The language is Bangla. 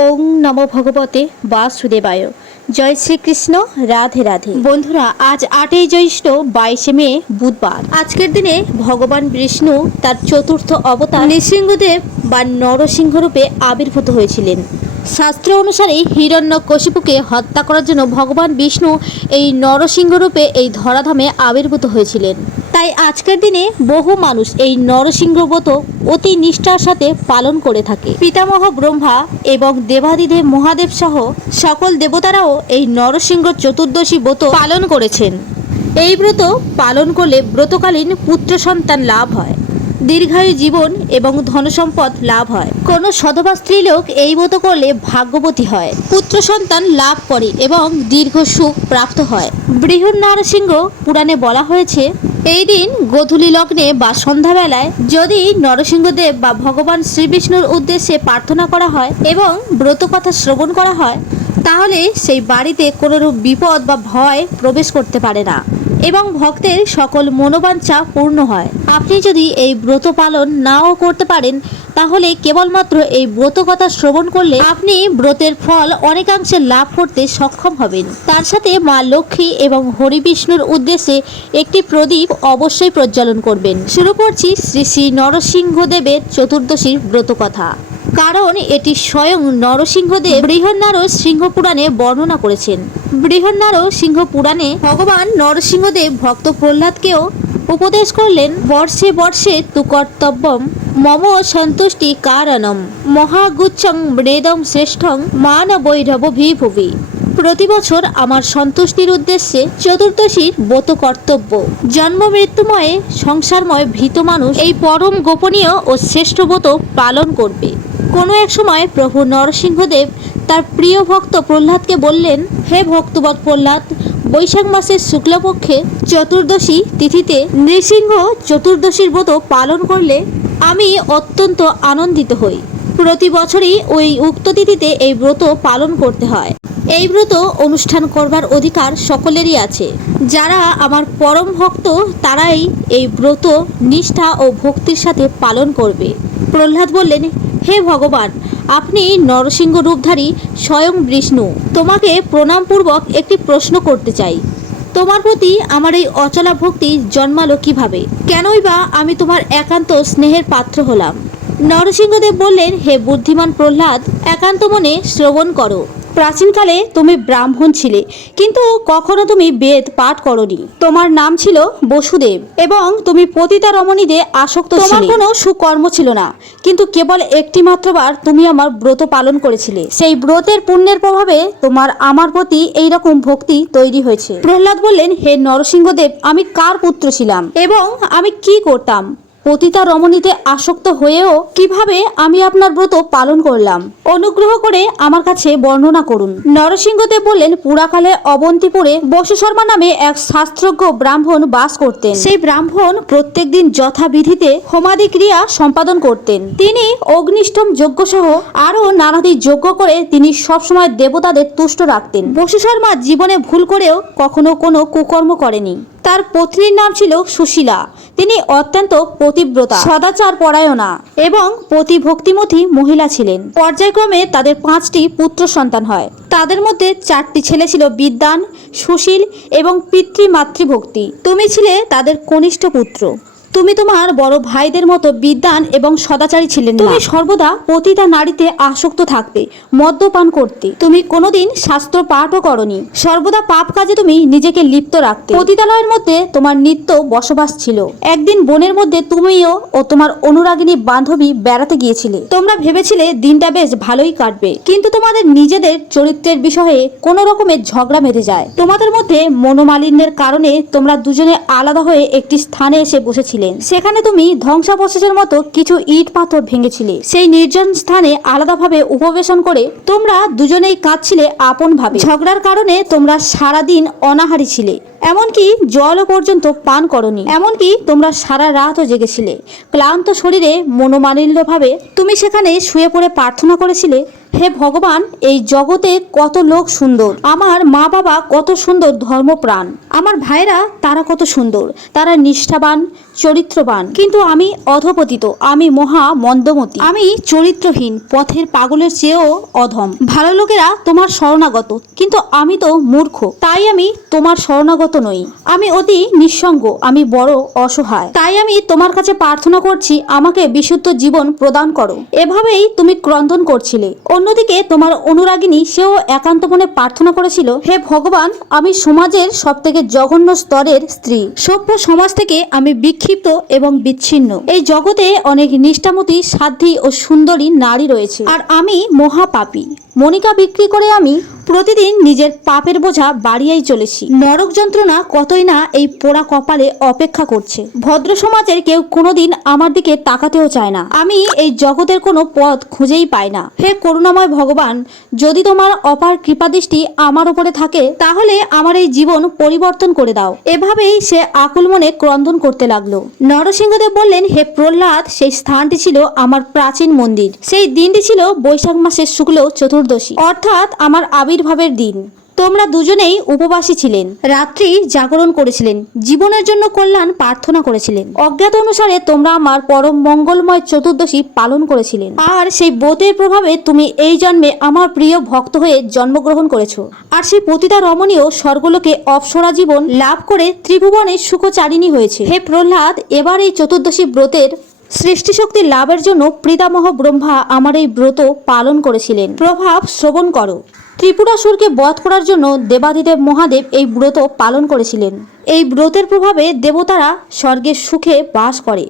ওং নমো ভগবতে বাসুদেবায়। জয় শ্রীকৃষ্ণ। রাধে রাধে। বন্ধুরা, আজ 8ই জ্যৈষ্ঠ 22শে মে বুধবার। আজকের দিনে ভগবান বিষ্ণু তার চতুর্থ অবতার নৃসিংহদেব বা নরসিংহ রূপে আবির্ভূত হয়েছিলেন। শাস্ত্র অনুসারে হিরণ্যকশিপুকে হত্যা করার জন্য ভগবান বিষ্ণু এই নরসিংহ রূপে এই ধরাধামে আবির্ভূত হয়েছিলেন। তাই আজকের দিনে বহু মানুষ এই নরসিংহ ব্রত অতি নিষ্ঠার সাথে পালন করে থাকে। পিতামহ ব্রহ্মা এবং দেবাদিদেব মহাদেব সহ সকল দেবতারাও এই নরসিংহ চতুর্দশী ব্রত পালন করেছেন। এই ব্রত পালন করলে ব্রতকালীন পুত্র সন্তান লাভ হয়, দীর্ঘায়ু জীবন এবং ধনসম্পদ লাভ হয়। কোনো সধবা স্ত্রীলোক এই ব্রত করলে ভাগ্যবতী হয়, পুত্র সন্তান লাভ করে এবং দীর্ঘ সুখ প্রাপ্ত হয়। বৃহন্নরসিংহ পুরাণে বলা হয়েছে, এই দিন গোধূলি লগ্নে বা সন্ধ্যাবেলায় যদি নরসিংহদেব বা ভগবান শ্রীবিষ্ণুর উদ্দেশ্যে প্রার্থনা করা হয় এবং ব্রত কথা শ্রবণ করা হয়, তাহলে সেই বাড়িতে কোনোরূপ বিপদ বা ভয় প্রবেশ করতে পারে না এবং ভক্তের সকল মনোবাঞ্ছা পূর্ণ হয়। আপনি যদি এই ব্রত পালন নাও করতে পারেন, তাহলে কেবলমাত্র এই ব্রত কথা শ্রবণ করলে আপনি ব্রতের ফল অনেকাংশে লাভ করতে সক্ষম হবেন। তার সাথে মা লক্ষ্মী এবং হরি বিষ্ণুর উদ্দেশ্যে একটি প্রদীপ অবশ্যই প্রজ্বলন করবেন। শুরু করছি শ্রী শ্রী নরসিংহদেবের চতুর্দশীর ব্রত কথা, কারণ এটি স্বয়ং নরসিংহদেব বৃহন্নরসিংহ পুরাণে বর্ণনা করেছেন। বৃহন্নরসিংহ পুরাণে ভগবান নরসিংহদেব ভক্ত প্রহ্লাদকেও উপদেশ করলেন, বর্ষে বর্ষে তু কর্তব্যম মম সন্তুষ্টি কারণম মহাগুচ্ছং মৃদম শ্রেষ্ঠং মানবৈরব ভিভুবি। প্রতি বছর আমার সন্তুষ্টির উদ্দেশ্যে চতুর্দশীর ব্রত কর্তব্য। জন্ম মৃত্যুময় সংসারময় ভীত মানুষ এই পরম গোপনীয় ও শ্রেষ্ঠ ব্রত পালন করবে। কোনো এক সময় প্রভু নরসিংহদেব তার প্রিয় ভক্ত প্রহ্লাদকে বললেন, হে ভক্তবৎ প্রহ্লাদ, বৈশাখ মাসের শুক্লপক্ষে চতুর্দশী তিথিতে নৃসিংহ চতুর্দশীর ব্রত পালন করলে আমি অত্যন্ত আনন্দিত হই। প্রতি বছরই ওই উক্ত তিথিতে এই ব্রত পালন করতে হয়। এই ব্রত অনুষ্ঠান করবার অধিকার সকলেরই আছে। যারা আমার পরম ভক্ত তারাই এই ব্রত নিষ্ঠা ও ভক্তির সাথে পালন করবে। প্রহ্লাদ বললেন, হে ভগবান, আপনি নরসিংহ রূপধারী স্বয়ং বিষ্ণু। তোমাকে প্রণামপূর্বক একটি প্রশ্ন করতে চাই। তোমার প্রতি আমার এই অচলা ভক্তি জন্মালো কিভাবে? কেনই বা আমি তোমার একান্ত স্নেহের পাত্র হলাম? নরসিংহদেব বললেন, হে বুদ্ধিমান প্রহ্লাদ, একান্ত মনে শ্রবণ করো। প্রাচীনকালে তুমি ব্রাহ্মণ ছিলে, কিন্তু কখনো তুমি বেদ পাঠ করনি। তোমার নাম ছিল বসুদেব এবং তুমি পতিতা রমণীতে আসক্ত ছিলে। তোমার কোনো সুকর্ম ছিল না, কিন্তু কেবল একটি মাত্রবার তুমি আমার ব্রত পালন করেছিলে। সেই ব্রতের পুণ্যের প্রভাবে তোমার আমার প্রতি এইরকম ভক্তি তৈরি হয়েছে। প্রহ্লাদ বললেন, হে নরসিংহদেব, আমি কার পুত্র ছিলাম এবং আমি কি করতাম? পতিতা রমণীতে আসক্ত হয়েও কিভাবে আমি আপনার ব্রত পালন করলাম? অনুগ্রহ করে আমার কাছে বর্ণনা করুন। নরসিংহদেব বললেন, পুরাকালে অবন্তিপুরে বসু শর্মা নামে এক শাস্ত্রজ্ঞ ব্রাহ্মণ বাস করতেন। সেই ব্রাহ্মণ প্রত্যেকদিন যথাবিধিতে হোমাদি ক্রিয়া সম্পাদন করতেন। তিনি অগ্নিষ্ঠম যজ্ঞ সহ আরো নানাদি যজ্ঞ করে তিনি সবসময় দেবতাদের তুষ্ট রাখতেন। বসু শর্মা জীবনে ভুল করেও কখনো কোনো কুকর্ম করেনি। তার পত্নীর নাম ছিল সুশীলা। তিনি অত্যন্ত পতিব্রতা, সদাচার পরায়ণা এবং পতিভক্তিমতী মহিলা ছিলেন। পর্যায়ক্রমে তাদের 5টি পুত্র সন্তান হয়। তাদের মধ্যে 4টি ছেলে ছিল বিদ্বান, সুশীল এবং পিতৃমাতৃভক্তি। তুমি ছিলে তাদের কনিষ্ঠ পুত্র। তুমি তোমার বড় ভাইদের মতো বিদ্বান এবং সদাচারী ছিলেন না। তুমি সর্বদা পতিতা নারীতে আসক্ত থাকতে, মদ্যপান করতে। তুমি কোনোদিন শাস্ত্র পাঠও করনি। সর্বদা পাপ কাজে তুমি নিজেকে লিপ্ত রাখতে। পতিতালয়ের মধ্যে তোমার নিত্য বসবাস ছিল। একদিন বনের মধ্যে তুমিও ও তোমার অনুরাগিনী বান্ধবী বেড়াতে গিয়েছিলে। তোমরা ভেবেছিলে দিনটা বেশ ভালোই কাটবে, কিন্তু তোমাদের নিজেদের চরিত্রের বিষয়ে কোনো রকমের ঝগড়া বেঁধে যায়। তোমাদের মধ্যে মনোমালিন্যের কারণে তোমরা দুজনে আলাদা হয়ে একটি স্থানে এসে বসেছিলে। সেখানে তুমি ধ্বংসাবশেষের মতো কিছু ইট পাথর ভেঙেছিলে। সেই নির্জন স্থানে আলাদাভাবে উপবেশন করে তোমরা দুজনেই কাঁদছিলে আপন ভাবে। ঝগড়ার কারণে তোমরা সারাদিন অনাহারী ছিলে, এমনকি জলও পর্যন্ত পান করনি। এমনকি তোমরা সারা রাতও জেগেছিলে। ক্লান্ত শরীরে মনোমালিন্য ভাবে তুমি সেখানে শুয়ে পড়ে প্রার্থনা করেছিলে, হে ভগবান, এই জগতে কত লোক সুন্দর, আমার মা বাবা কত সুন্দর ধর্মপ্রাণ, আমার ভাইরা তারা কত সুন্দর, তারা নিষ্ঠাবান চরিত্রবান, কিন্তু আমি অধপতিত, আমি মহা মন্দমতি, আমি চরিত্রহীন পথের পাগলের চেয়েও অধম। ভালো লোকেরা তোমার শরণাগত, কিন্তু আমি তো মূর্খ, তাই আমি তোমার শরণাগত নই। আমি অতি নিঃসঙ্গ, আমি বড় অসহায়, তাই আমি তোমার কাছে প্রার্থনা করছি, আমাকে বিশুদ্ধ জীবন প্রদান করো। এভাবেই তুমি ক্রন্দন করছিলে। অন্যদিকে তোমার অনুরাগিনী সেও একান্ত মনে প্রার্থনা করেছিল, হে ভগবান, আমি সমাজের সবথেকে জঘন্য স্তরের স্ত্রী, সভ্য সমাজ থেকে আমি বিক্ষিপ্ত এবং বিচ্ছিন্ন। এই জগতে অনেক নিষ্ঠামতী, সাধ্বী ও সুন্দরী নারী রয়েছে, আর আমি মহাপাপী। মনিকা বিক্রি করে আমি প্রতিদিন নিজের পাপের বোঝা বাড়িয়েই চলেছি। নরক যন্ত্রণা কতই না এই পোড়া কপালে অপেক্ষা করছে। ভদ্র সমাজের কেউ কোনোদিন আমার দিকে তাকাতেও চায় না। আমি এই জগতের কোনো পথ খুঁজেই পাই না। হে করুণাময় ভগবান, যদি তোমার অপার কৃপাদৃষ্টি আমার উপরে থাকে, তাহলে আমার এই জীবন পরিবর্তন করে দাও। এভাবেই সে আকুল মনে ক্রন্দন করতে লাগলো। নরসিংহদেব বললেন, হে প্রহ্লাদ, সেই স্থানটি ছিল আমার প্রাচীন মন্দির। সেই দিনটি ছিল বৈশাখ মাসের শুক্ল চতুর্দশী, অর্থাৎ আমার আবির্ভাবের দিন। তোমরা দুজনেই উপবাসী ছিলেন, রাত্রি জাগরণ করেছিলেন, জীবনের জন্য কল্যাণ প্রার্থনা করেছিলেন। অজ্ঞাত অনুসারে তোমরা আমার পরম মঙ্গলময় চতুর্দশী পালন করেছিলেন, আর সেই ব্রতের প্রভাবে তুমি এই জন্মে আমার প্রিয় ভক্ত হয়ে জন্মগ্রহণ করেছো। আর সেই পতিতা রমণীয় স্বর্গলোকে অপ্সরা জীবন লাভ করে ত্রিভুবনে সুখচারিণী হয়েছে। হে প্রহ্লাদ, এবার এই চতুর্দশী ব্রতের সৃষ্টিশক্তি লাভের জন্য পিতামহ ব্রহ্মা আমার এই ব্রত পালন করেছিলেন। প্রভাব শ্রবণ করো। ত্রিপুরাসুরকে বধ করার জন্য দেবাদিদেব মহাদেব এই ব্রত পালন করেছিলেন। এই ব্রতের প্রভাবে দেবতারা স্বর্গের সুখে বাস করে।